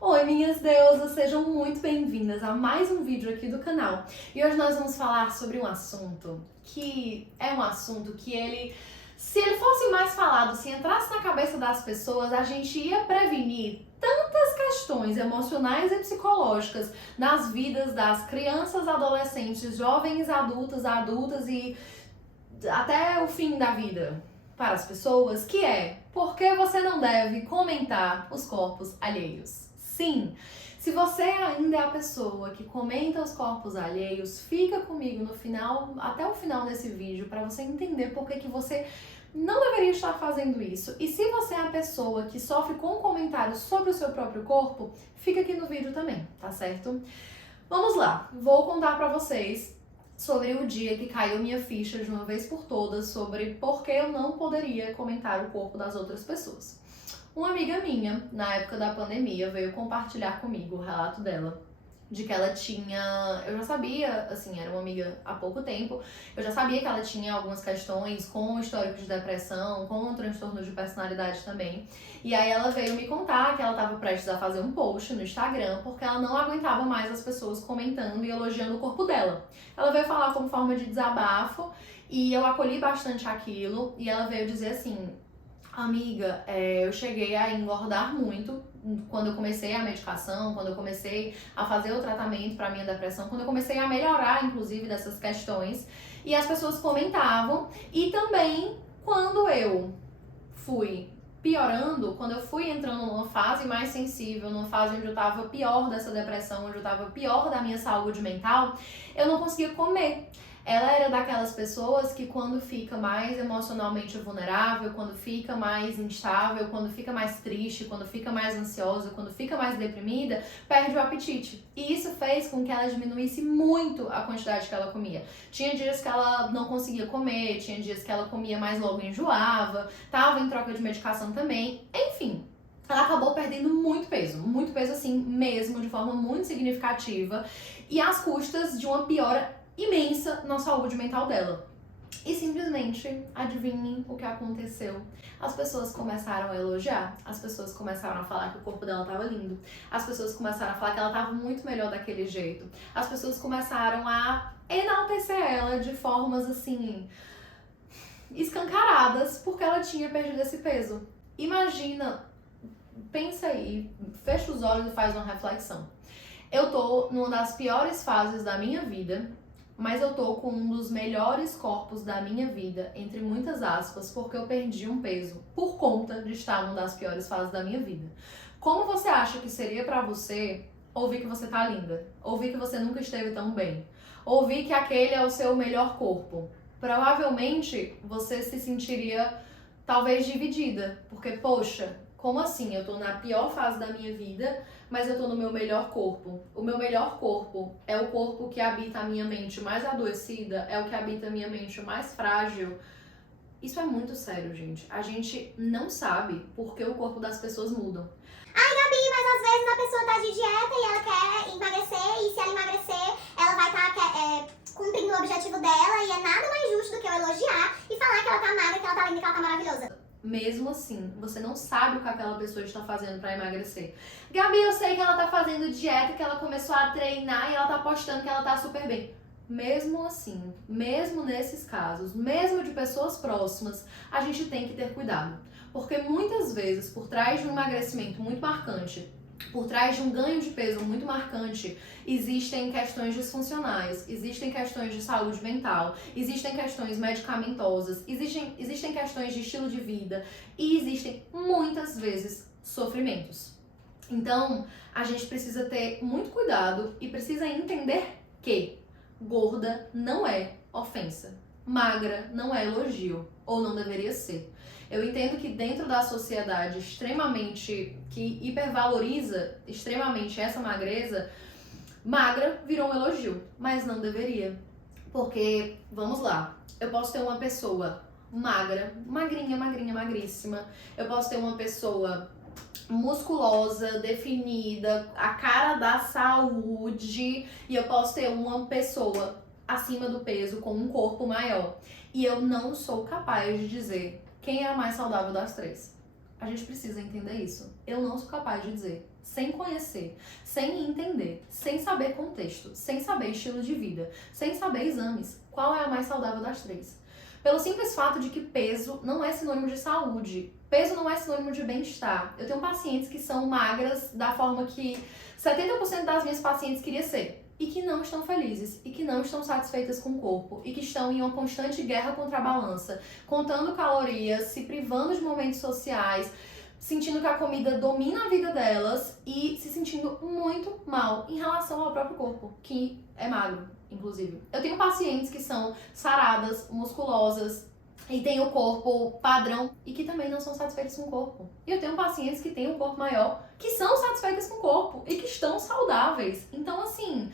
Oi, minhas deusas, sejam muito bem-vindas a mais um vídeo aqui do canal. E hoje nós vamos falar sobre um assunto que é um assunto que se ele fosse mais falado, se entrasse na cabeça das pessoas, a gente ia prevenir tantas questões emocionais e psicológicas nas vidas das crianças, adolescentes, jovens, adultas e até o fim da vida para as pessoas, que é: por que você não deve comentar os corpos alheios? Sim, se você ainda é a pessoa que comenta os corpos alheios, fica comigo no final, até o final desse vídeo, para você entender por que você não deveria estar fazendo isso. E se você é a pessoa que sofre com comentários sobre o seu próprio corpo, fica aqui no vídeo também, tá certo? Vamos lá, vou contar pra vocês sobre o dia que caiu minha ficha de uma vez por todas sobre por que eu não poderia comentar o corpo das outras pessoas. Uma amiga minha, na época da pandemia, veio compartilhar comigo o relato dela, de que ela tinha... Eu já sabia, assim, era uma amiga há pouco tempo, eu já sabia que ela tinha algumas questões com histórico de depressão, com um transtorno de personalidade também. E aí ela veio me contar que ela estava prestes a fazer um post no Instagram porque ela não aguentava mais as pessoas comentando e elogiando o corpo dela. Ela veio falar como forma de desabafo e eu acolhi bastante aquilo, e ela veio dizer assim: amiga, eu cheguei a engordar muito quando eu comecei a medicação, quando eu comecei a fazer o tratamento para minha depressão, quando eu comecei a melhorar, inclusive, dessas questões, e as pessoas comentavam. E também quando eu fui piorando, quando eu fui entrando numa fase mais sensível, numa fase onde eu tava pior dessa depressão, onde eu tava pior da minha saúde mental, eu não conseguia comer. Ela era daquelas pessoas que, quando fica mais emocionalmente vulnerável, quando fica mais instável, quando fica mais triste, quando fica mais ansiosa, quando fica mais deprimida, perde o apetite. E isso fez com que ela diminuísse muito a quantidade que ela comia. Tinha dias que ela não conseguia comer, tinha dias que ela comia mais logo e enjoava, tava em troca de medicação também, enfim. Ela acabou perdendo muito peso assim mesmo, de forma muito significativa, e às custas de uma piora imensa na saúde mental dela. E simplesmente, adivinhem o que aconteceu? As pessoas começaram a elogiar, as pessoas começaram a falar que o corpo dela estava lindo, as pessoas começaram a falar que ela estava muito melhor daquele jeito, as pessoas começaram a enaltecer ela de formas assim escancaradas porque ela tinha perdido esse peso. Imagina, pensa aí, fecha os olhos e faz uma reflexão. Eu tô numa das piores fases da minha vida, mas eu tô com um dos melhores corpos da minha vida, entre muitas aspas, porque eu perdi um peso por conta de estar numa das piores fases da minha vida. Como você acha que seria pra você ouvir que você tá linda? Ouvir que você nunca esteve tão bem? Ouvir que aquele é o seu melhor corpo? Provavelmente você se sentiria talvez dividida, porque, poxa, como assim? Eu tô na pior fase da minha vida, mas eu tô no meu melhor corpo. O meu melhor corpo é o corpo que habita a minha mente mais adoecida, é o que habita a minha mente mais frágil. Isso é muito sério, gente. A gente não sabe por que o corpo das pessoas mudam. Ai, Gabi, mas às vezes a pessoa tá de dieta e ela quer emagrecer, e se ela emagrecer, ela vai estar cumprindo o objetivo dela, e é nada mais justo do que eu elogiar e falar que ela tá magra, que ela tá linda, que ela tá maravilhosa. Mesmo assim, você não sabe o que aquela pessoa está fazendo pra emagrecer. Gabi, eu sei que ela tá fazendo dieta, que ela começou a treinar e ela tá postando que ela tá super bem. Mesmo assim, mesmo nesses casos, mesmo de pessoas próximas, a gente tem que ter cuidado. Porque muitas vezes, por trás de um emagrecimento muito marcante, por trás de um ganho de peso muito marcante, existem questões disfuncionais, existem questões de saúde mental, existem questões medicamentosas, existem questões de estilo de vida e existem muitas vezes sofrimentos. Então, a gente precisa ter muito cuidado e precisa entender que gorda não é ofensa, magra não é elogio, ou não deveria ser. Eu entendo que dentro da sociedade que hipervaloriza extremamente essa magreza, magra virou um elogio, mas não deveria. Porque, vamos lá, eu posso ter uma pessoa magra, magríssima, eu posso ter uma pessoa musculosa, definida, a cara da saúde, e eu posso ter uma pessoa acima do peso com um corpo maior. E eu não sou capaz de dizer quem é a mais saudável das três. A gente precisa entender isso. Eu não sou capaz de dizer sem conhecer, sem entender, sem saber contexto, sem saber estilo de vida, sem saber exames, qual é a mais saudável das três? Pelo simples fato de que peso não é sinônimo de saúde, peso não é sinônimo de bem-estar. Eu tenho pacientes que são magras da forma que 70% das minhas pacientes queria ser, e que não estão felizes, e que não estão satisfeitas com o corpo, e que estão em uma constante guerra contra a balança, contando calorias, se privando de momentos sociais, sentindo que a comida domina a vida delas e se sentindo muito mal em relação ao próprio corpo, que é magro, inclusive. Eu tenho pacientes que são saradas, musculosas, e têm o corpo padrão e que também não são satisfeitas com o corpo. E eu tenho pacientes que têm um corpo maior, que são satisfeitas com o corpo e que estão saudáveis. Então, assim,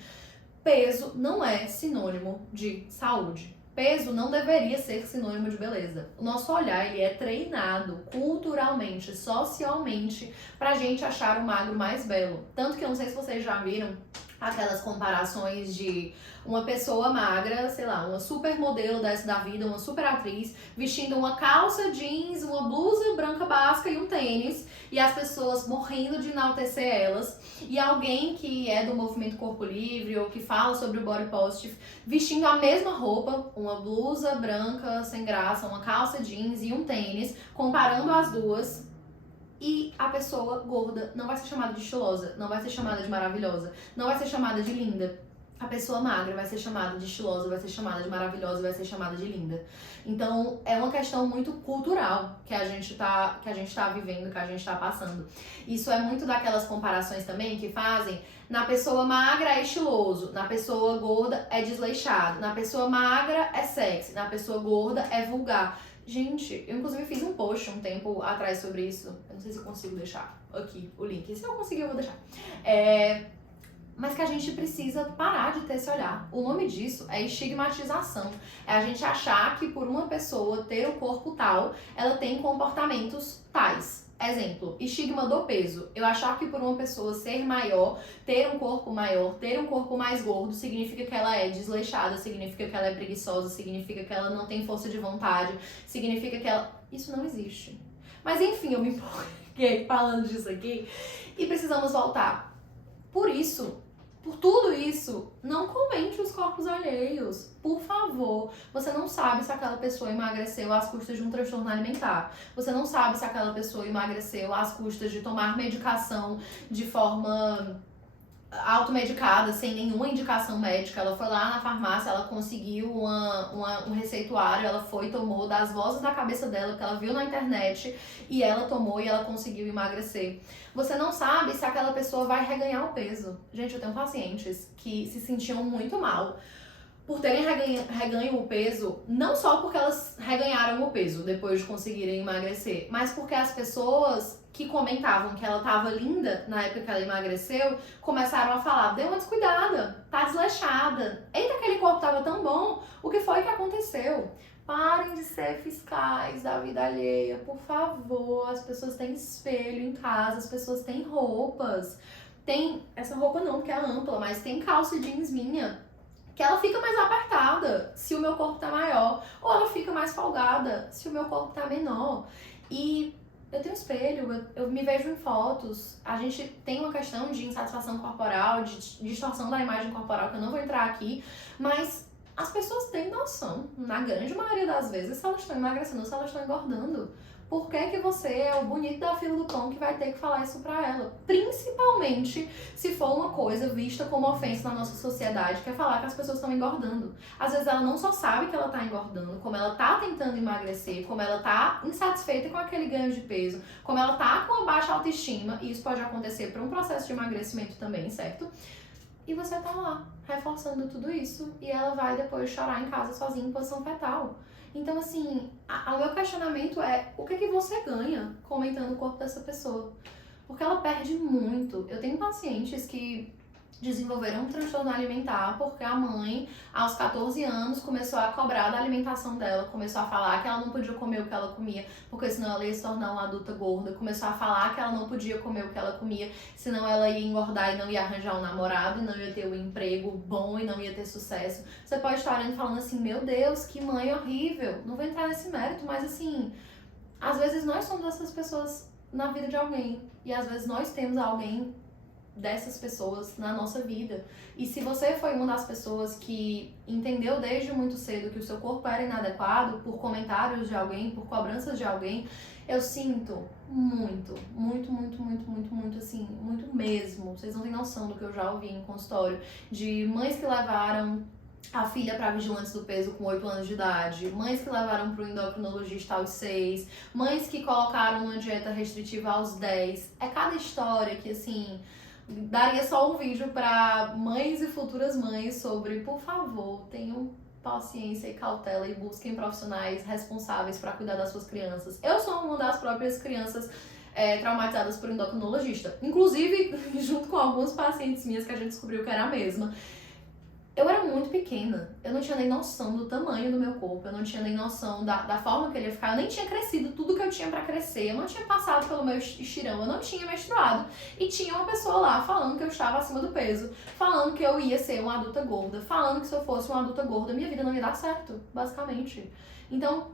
peso não é sinônimo de saúde. Peso não deveria ser sinônimo de beleza. O nosso olhar, ele é treinado culturalmente, socialmente, pra gente achar o magro mais belo. Tanto que eu não sei se vocês já viram aquelas comparações de uma pessoa magra, sei lá, uma supermodelo dessa da vida, uma super atriz, vestindo uma calça jeans, uma blusa branca básica e um tênis, e as pessoas morrendo de enaltecer elas, e alguém que é do movimento Corpo Livre ou que fala sobre o body positive, vestindo a mesma roupa, uma blusa branca sem graça, uma calça jeans e um tênis, comparando as duas. E a pessoa gorda não vai ser chamada de estilosa, não vai ser chamada de maravilhosa, não vai ser chamada de linda. A pessoa magra vai ser chamada de estilosa, vai ser chamada de maravilhosa, vai ser chamada de linda. Então, é uma questão muito cultural que a gente tá vivendo, que a gente tá passando. Isso é muito daquelas comparações também que fazem. Na pessoa magra é estiloso, na pessoa gorda é desleixado, na pessoa magra é sexy, na pessoa gorda é vulgar. Gente, eu inclusive fiz um post um tempo atrás sobre isso. Eu não sei se eu consigo deixar aqui o link. Se eu conseguir, eu vou deixar. Mas que a gente precisa parar de ter esse olhar. O nome disso é estigmatização. É a gente achar que por uma pessoa ter o corpo tal, ela tem comportamentos tais. Exemplo, estigma do peso. Eu achar que por uma pessoa ser maior, ter um corpo maior, ter um corpo mais gordo, significa que ela é desleixada, significa que ela é preguiçosa, significa que ela não tem força de vontade, significa que ela... Isso não existe. Mas enfim, eu me empolguei falando disso aqui e precisamos voltar. Por isso, por tudo isso, não comente os corpos alheios. Por favor. Você não sabe se aquela pessoa emagreceu às custas de um transtorno alimentar. Você não sabe se aquela pessoa emagreceu às custas de tomar medicação de forma automedicada, sem nenhuma indicação médica. Ela foi lá na farmácia, ela conseguiu um receituário, ela foi e tomou das vozes da cabeça dela, que ela viu na internet, e ela tomou e ela conseguiu emagrecer. Você não sabe se aquela pessoa vai reganhar o peso. Gente, eu tenho pacientes que se sentiam muito mal por terem reganho o peso, não só porque elas reganharam o peso depois de conseguirem emagrecer, mas porque as pessoas que comentavam que ela tava linda na época que ela emagreceu, começaram a falar, deu uma descuidada, tá desleixada, eita, aquele corpo tava tão bom, o que foi que aconteceu? Parem de ser fiscais da vida alheia, por favor. As pessoas têm espelho em casa, as pessoas têm roupas. Tem, essa roupa não, porque é ampla, mas tem calça jeans minha, que ela fica mais apertada se o meu corpo tá maior, ou ela fica mais folgada se o meu corpo tá menor. E eu tenho espelho, eu me vejo em fotos, a gente tem uma questão de insatisfação corporal, de distorção da imagem corporal, que eu não vou entrar aqui, mas as pessoas têm noção, na grande maioria das vezes, se elas estão emagrecendo, se elas estão engordando. Por que que você é o bonito da fila do pão que vai ter que falar isso pra ela? Principalmente se for uma coisa vista como ofensa na nossa sociedade, que é falar que as pessoas estão engordando. Às vezes ela não só sabe que ela tá engordando, como ela tá tentando emagrecer, como ela tá insatisfeita com aquele ganho de peso, como ela tá com a baixa autoestima, e isso pode acontecer por um processo de emagrecimento também, certo? E você tá lá, reforçando tudo isso, e ela vai depois chorar em casa sozinha em posição fetal. Então, assim, o meu questionamento é, o que você ganha comentando o corpo dessa pessoa? Porque ela perde muito. Eu tenho pacientes que desenvolveram um transtorno alimentar porque a mãe, aos 14 anos, começou a cobrar da alimentação dela, começou a falar que ela não podia comer o que ela comia, porque senão ela ia se tornar uma adulta gorda, começou a falar que ela não podia comer o que ela comia, senão ela ia engordar e não ia arranjar um namorado, e não ia ter um emprego bom e não ia ter sucesso. Você pode estar olhando e falando assim, meu Deus, que mãe horrível, não vou entrar nesse mérito, mas assim, às vezes nós somos essas pessoas na vida de alguém. E às vezes nós temos alguém dessas pessoas na nossa vida. E se você foi uma das pessoas que entendeu desde muito cedo que o seu corpo era inadequado por comentários de alguém, por cobranças de alguém, eu sinto muito, assim, muito mesmo. Vocês não têm noção do que eu já ouvi em consultório, de mães que levaram a filha para vigilantes do peso com 8 anos de idade, mães que levaram para o endocrinologista aos 6, mães que colocaram uma dieta restritiva aos 10. É cada história que, assim, daria só um vídeo para mães e futuras mães sobre, por favor, tenham paciência e cautela e busquem profissionais responsáveis para cuidar das suas crianças. Eu sou uma das próprias crianças traumatizadas por endocrinologista, inclusive junto com alguns pacientes minhas que a gente descobriu que era a mesma. Eu era muito pequena, eu não tinha nem noção do tamanho do meu corpo, eu não tinha nem noção da forma que ele ia ficar, eu nem tinha crescido tudo que eu tinha pra crescer, eu não tinha passado pelo meu estirão, eu não tinha menstruado. E tinha uma pessoa lá falando que eu estava acima do peso, falando que eu ia ser uma adulta gorda, falando que se eu fosse uma adulta gorda, minha vida não ia dar certo, basicamente. Então,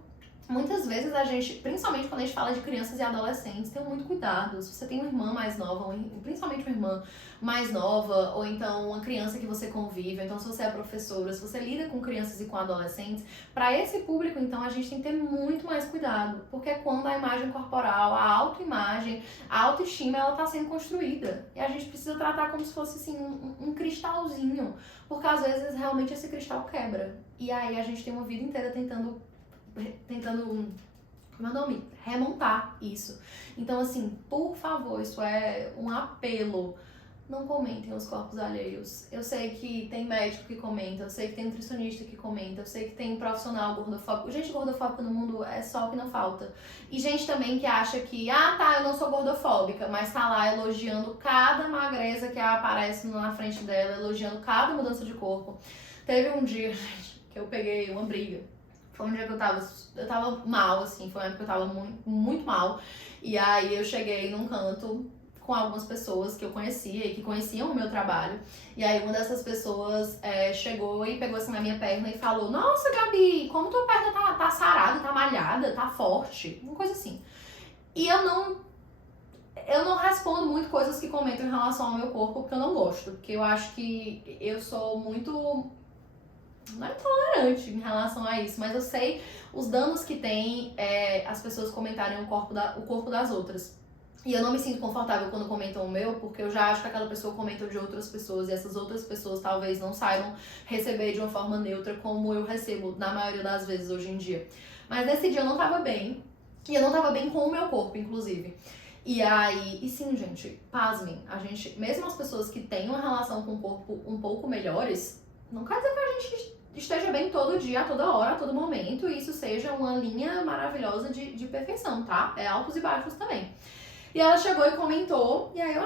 muitas vezes a gente, principalmente quando a gente fala de crianças e adolescentes, tem muito cuidado. Se você tem uma irmã mais nova, ou principalmente uma irmã mais nova, ou então uma criança que você convive, ou então se você é professora, se você lida com crianças e com adolescentes, para esse público, então, a gente tem que ter muito mais cuidado, porque é quando a imagem corporal, a autoimagem, a autoestima, ela tá sendo construída. E a gente precisa tratar como se fosse, assim, um cristalzinho, porque às vezes realmente esse cristal quebra. E aí a gente tem uma vida inteira tentando, como é o nome? Remontar isso. Então, assim, por favor, isso é um apelo. Não comentem os corpos alheios. Eu sei que tem médico que comenta, eu sei que tem nutricionista que comenta, eu sei que tem profissional gordofóbico. Gente gordofóbica no mundo é só o que não falta. E gente também que acha que, eu não sou gordofóbica, mas tá lá elogiando cada magreza que aparece na frente dela, elogiando cada mudança de corpo. Teve um dia, gente, que eu peguei uma briga. Foi um dia que eu tava mal, assim, foi uma época que eu tava muito, muito mal. E aí eu cheguei num canto com algumas pessoas que eu conhecia e que conheciam o meu trabalho. E aí uma dessas pessoas chegou e pegou assim na minha perna e falou: "Nossa, Gabi, como tua perna tá sarada, tá malhada, tá forte", uma coisa assim. E eu não respondo muito coisas que comentam em relação ao meu corpo, porque eu não gosto, porque eu acho que eu sou muito, não é intolerante em relação a isso, mas eu sei os danos que tem as pessoas comentarem o corpo das outras. E eu não me sinto confortável quando comentam o meu, porque eu já acho que aquela pessoa comenta de outras pessoas e essas outras pessoas talvez não saibam receber de uma forma neutra como eu recebo na maioria das vezes hoje em dia. Mas nesse dia eu não tava bem, e eu não tava bem com o meu corpo, inclusive. E sim, gente, pasmem, mesmo as pessoas que têm uma relação com o corpo um pouco melhores, não quer dizer que a gente esteja bem todo dia, a toda hora, a todo momento, e isso seja uma linha maravilhosa de perfeição, tá? É altos e baixos também. E ela chegou e comentou, e aí eu,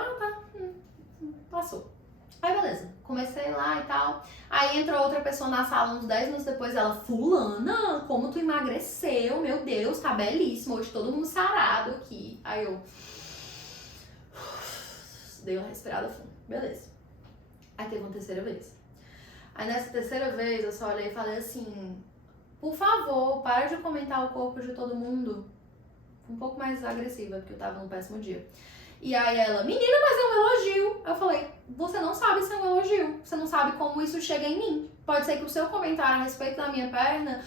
passou. Aí beleza, comecei lá e tal. Aí entrou outra pessoa na sala uns 10 minutos depois, ela: "Fulana, como tu emagreceu, meu Deus, tá belíssimo, hoje todo mundo sarado aqui". Aí eu dei uma respirada fundo, beleza. Aí teve uma terceira vez. Aí nessa terceira vez eu só olhei e falei assim: "Por favor, para de comentar o corpo de todo mundo". Um pouco mais agressiva, porque eu tava num péssimo dia. E aí ela: "Menina, mas é um elogio". Eu falei: "Você não sabe se é um elogio. Você não sabe como isso chega em mim. Pode ser que o seu comentário a respeito da minha perna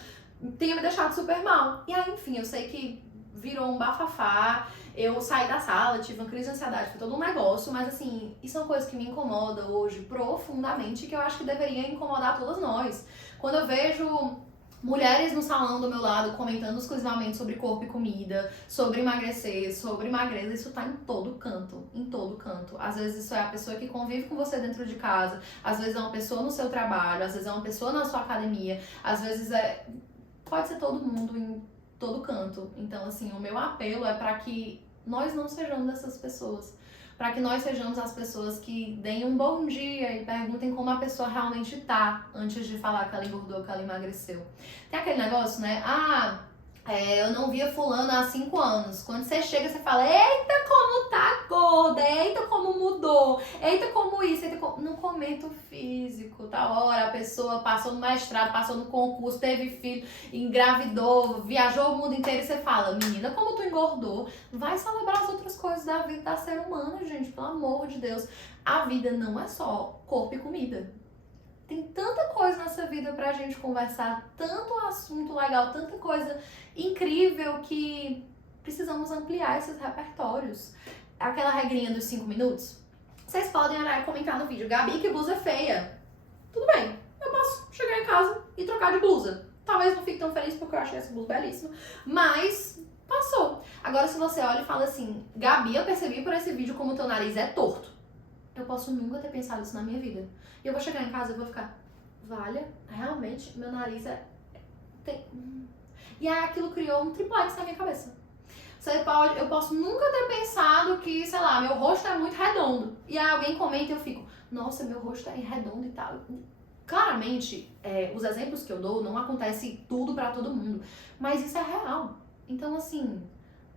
tenha me deixado super mal". E aí, enfim, eu sei que virou um bafafá. Eu saí da sala, tive uma crise de ansiedade, foi todo um negócio. Mas assim, isso é uma coisa que me incomoda hoje profundamente, que eu acho que deveria incomodar todas nós. Quando eu vejo mulheres no salão do meu lado comentando exclusivamente sobre corpo e comida, sobre emagrecer, sobre magreza, isso tá em todo canto, em todo canto. Às vezes isso é a pessoa que convive com você dentro de casa, às vezes é uma pessoa no seu trabalho, às vezes é uma pessoa na sua academia, às vezes pode ser todo mundo em todo canto. Então, assim, o meu apelo é para que nós não sejamos dessas pessoas. Para que nós sejamos as pessoas que deem um bom dia e perguntem como a pessoa realmente tá, antes de falar que ela engordou, que ela emagreceu. Tem aquele negócio, né? Eu não via fulana há 5 anos. Quando você chega, você fala: "Eita, como tá gorda! Eita, como mudou! Eita, como com isso, não comenta o físico, tá hora, a pessoa passou no mestrado, passou no concurso, teve filho, engravidou, viajou o mundo inteiro e você fala, menina, como tu engordou, vai celebrar as outras coisas da vida da ser humano, gente, pelo amor de Deus. A vida não é só corpo e comida. Tem tanta coisa nessa vida pra gente conversar, tanto assunto legal, tanta coisa incrível que precisamos ampliar esses repertórios. Aquela regrinha dos 5 minutos, vocês podem olhar e comentar no vídeo, Gabi, que blusa feia. Tudo bem, eu posso chegar em casa e trocar de blusa. Talvez não fique tão feliz porque eu achei essa blusa belíssima, mas passou. Agora se você olha e fala assim, Gabi, eu percebi por esse vídeo como o teu nariz é torto. Eu posso nunca ter pensado isso na minha vida. E eu vou chegar em casa e vou ficar, valha, realmente, meu nariz E aí aquilo criou um triplex na minha cabeça. Eu posso nunca ter pensado que, sei lá, meu rosto é muito redondo. E aí alguém comenta e eu fico, nossa, meu rosto é redondo e tal. Claramente, os exemplos que eu dou não acontece tudo pra todo mundo. Mas isso é real. Então, assim,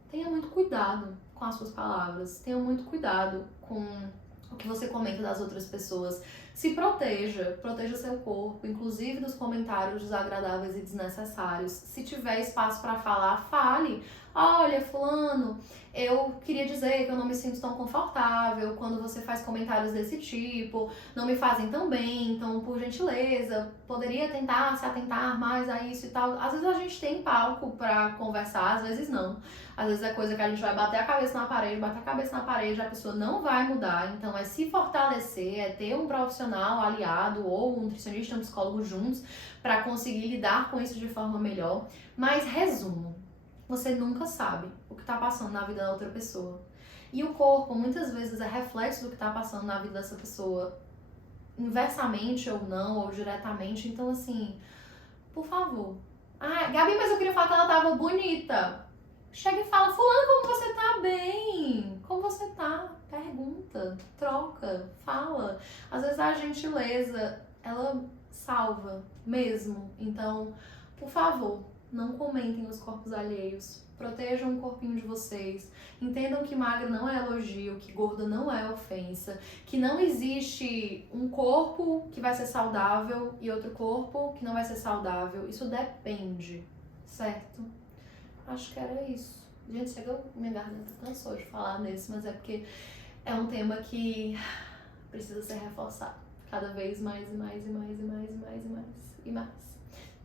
tenha muito cuidado com as suas palavras. Tenha muito cuidado com o que você comenta das outras pessoas. Se proteja seu corpo, inclusive dos comentários desagradáveis e desnecessários. Se tiver espaço para falar, fale. Olha, fulano, eu queria dizer que eu não me sinto tão confortável quando você faz comentários desse tipo, não me fazem tão bem, então, por gentileza, poderia tentar se atentar mais a isso e tal. Às vezes a gente tem palco pra conversar, às vezes não. Às vezes é coisa que a gente vai bater a cabeça na parede, a pessoa não vai mudar. Então é se fortalecer, é ter um profissional aliado ou um nutricionista, um psicólogo juntos pra conseguir lidar com isso de forma melhor. Mas resumo, você nunca sabe o que tá passando na vida da outra pessoa. E o corpo muitas vezes é reflexo do que tá passando na vida dessa pessoa, inversamente ou não, ou diretamente. Então assim, por favor. Ah, Gabi, mas eu queria falar que ela tava bonita. Chega e fala, fulano, como você tá? Bem? Como você tá? Pergunta, troca, fala. Às vezes a gentileza, ela salva mesmo. Então, por favor, não comentem os corpos alheios. Protejam o corpinho de vocês. Entendam que magra não é elogio, que gorda não é ofensa, que não existe um corpo que vai ser saudável e outro corpo que não vai ser saudável. Isso depende, certo? Acho que era isso. Gente, minha garganta cansou de falar nesse, mas é porque é um tema que precisa ser reforçado cada vez mais e mais e mais e mais e mais e mais e mais.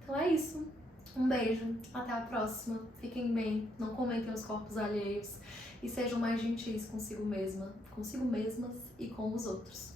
Então é isso. Um beijo, até a próxima. Fiquem bem, não comentem os corpos alheios e sejam mais gentis consigo mesmas e com os outros.